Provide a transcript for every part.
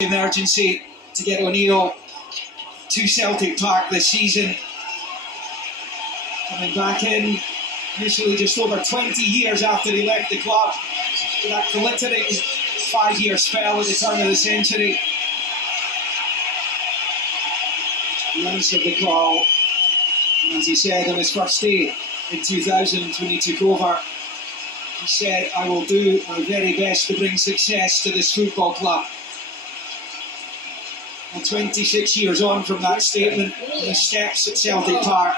Emergency to get O'Neill to Celtic Park this season. Coming back in initially just over 20 years after he left the club, with that glittering 5-year spell at the turn of the century. He answered the call, and as he said on his first day in 2000 when he took over, he said, "I will do my very best to bring success to this football club." And 26 years on from that statement, on the steps at Celtic Park,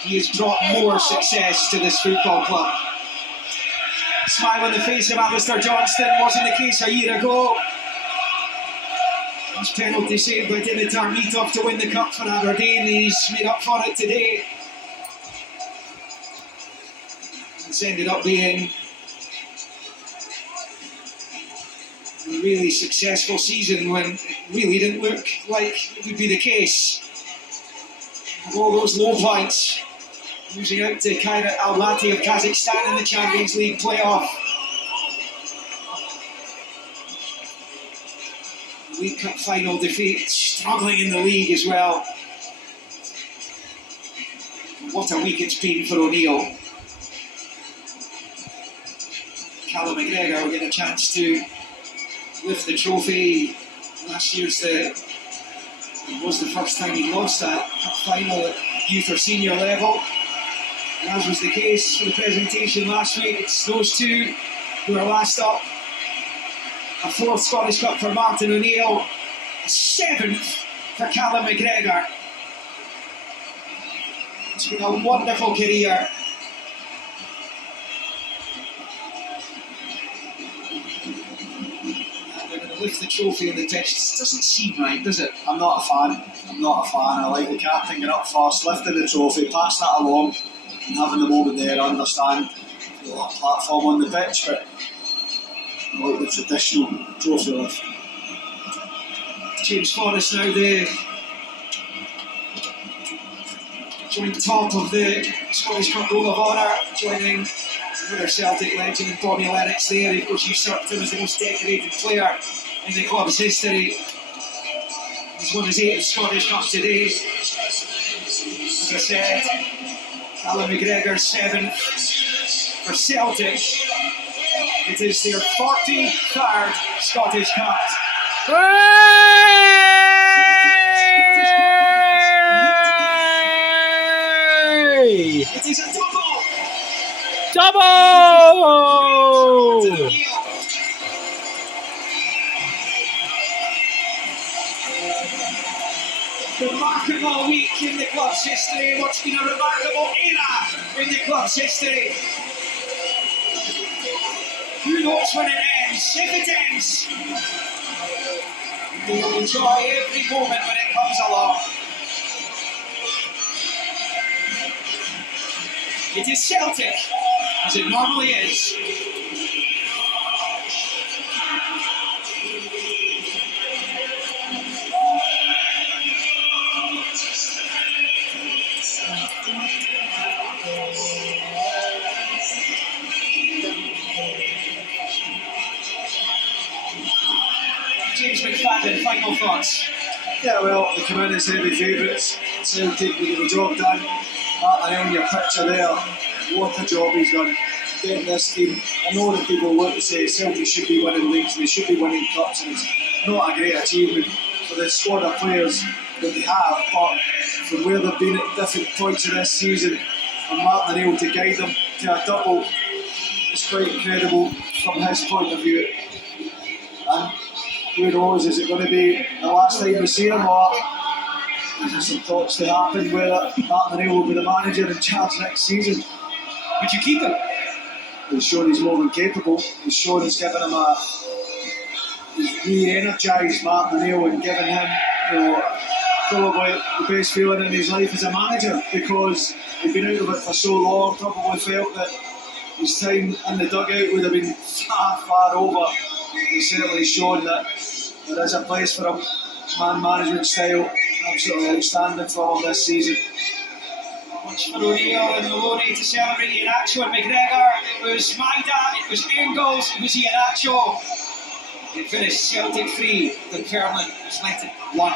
he has brought more success to this football club. Smile on the face of Alistair Johnston wasn't the case a year ago. His penalty saved by Dimitar Mitov to win the cup for Aberdeen. He's made up for it today. It's ended up being a really successful season when it really didn't look like it would be the case. With all those low points, losing out to Kairat Almaty of Kazakhstan in the Champions League playoff. League Cup final defeat, struggling in the league as well. What a week it's been for O'Neill. Callum McGregor will get a chance to lift the trophy. Last year's was the first time he lost that cup final at youth or senior level. And as was the case for the presentation last week, it's those two who are last up. A fourth Scottish Cup for Martin O'Neill, a seventh for Callum McGregor. It's been a wonderful career. Lift the trophy on the pitch. It doesn't seem right, does it? I'm not a fan. I like the captain getting up first, lifting the trophy, pass that along, and having the moment there. I understand the platform on the pitch, but I like the traditional trophy lift. James Forrest now the joint top of the Scottish Cup Roll of Honour, joining another Celtic legend, Bobby Lennox there. Of course, usurped him as the most decorated player in the club's history. He's won his 8th Scottish Cup today. As I said, Callum McGregor 7th for Celtic. It is their 43rd Scottish Cup. It is a double! Remarkable week in the club's history. What's been a remarkable era in the club's history. Who knows when it ends? If it ends, we will enjoy every moment when it comes along. It is Celtic, as it normally is. James McFadden, final thoughts? Yeah, well, they come in as heavy favourites. Celtic, we get the job done. Martin on your picture there, what a job he's done getting this team. I know that people want to say Celtic should be winning leagues, they should be winning cups, and it's not a great achievement for the squad of players that they have, but from where they've been at different points of this season, and Martin able to guide them to a double, it's quite incredible from his point of view. And who knows, is it going to be the last time we see him, or there's some thoughts to happen where Martin O'Neill will be the manager in charge next season? Would you keep him? He's shown he's more than capable. He's shown he's given him he's re-energised Martin O'Neill and given him, probably the best feeling in his life as a manager, because he'd been out of it for so long, probably felt that his time in the dugout would have been far over. He's certainly shown that there is a place for him. Man management style, absolutely outstanding for him this season. Much for O'Neill and Maloney to celebrate Iheanacho and McGregor. It was Maida, it was Engels, it was Iheanacho. It finished Celtic 3, the Permanent Athletic 1.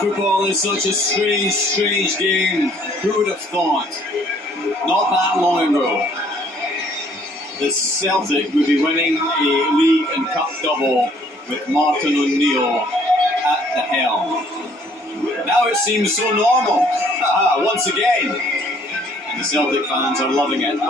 Football is such a strange, strange game. Who would have thought, not that long ago, that Celtic would be winning a league and cup double with Martin O'Neill at the helm. Now it seems so normal, once again. And the Celtic fans are loving it. But